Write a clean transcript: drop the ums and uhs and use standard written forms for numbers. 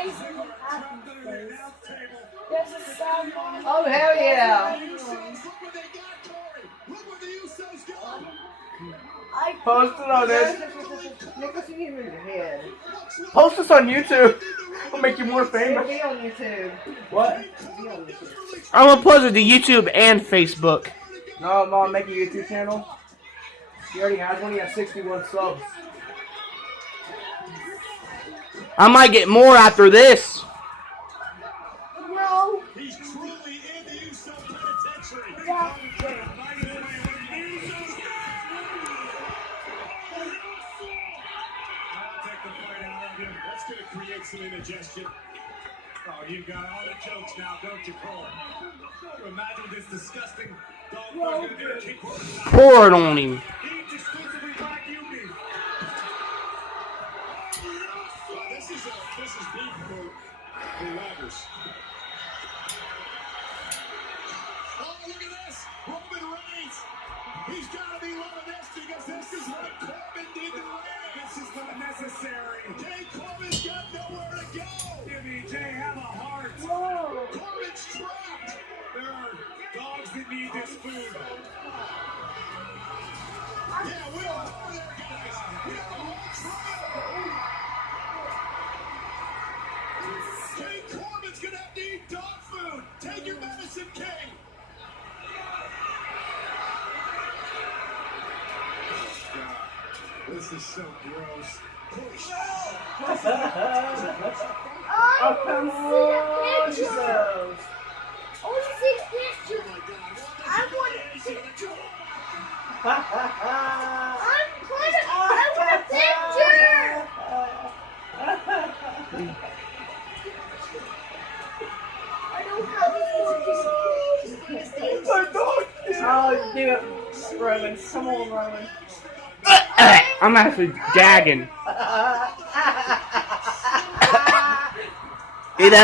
amazing happy face. There's a sound on. Oh, hell yeah. Post it on this. Nicholas, you need to move your head. Post this on YouTube. It'll make you more famous. It'll be on YouTube. What? It'll be on YouTube. I'm gonna post it to YouTube and Facebook. No, Mom, make a YouTube channel. He already has one. He has 61 subs. I might get more after this. No. He's truly in the Uso penitentiary. Yeah. That's going to create some indigestion. Oh, you've got all the jokes now, don't you, Cole? Imagine this disgusting dog going to do a kick. Pour it on him. Eat exclusively black beauty. This is beef for laggers. Oh, look at this. Roman Reigns. He's got to be loving this because this is what Corbin did to Reigns. This is not necessary. Jay Corbin's got nowhere to go. Jimmy J, have a heart. Whoa. Corbin's trapped. There are dogs that need this food. Yeah, we all are there, guys. We have a whole trial. Jay Corbin's going to have to eat dog food. Take your medicine, King. This is so gross. Push. Oh, come on, Jesus. I want to see the picture. I want to see. I want a picture. I don't have a picture. Oh, do it, Roman. Come on, Roman. I'm actually gagging.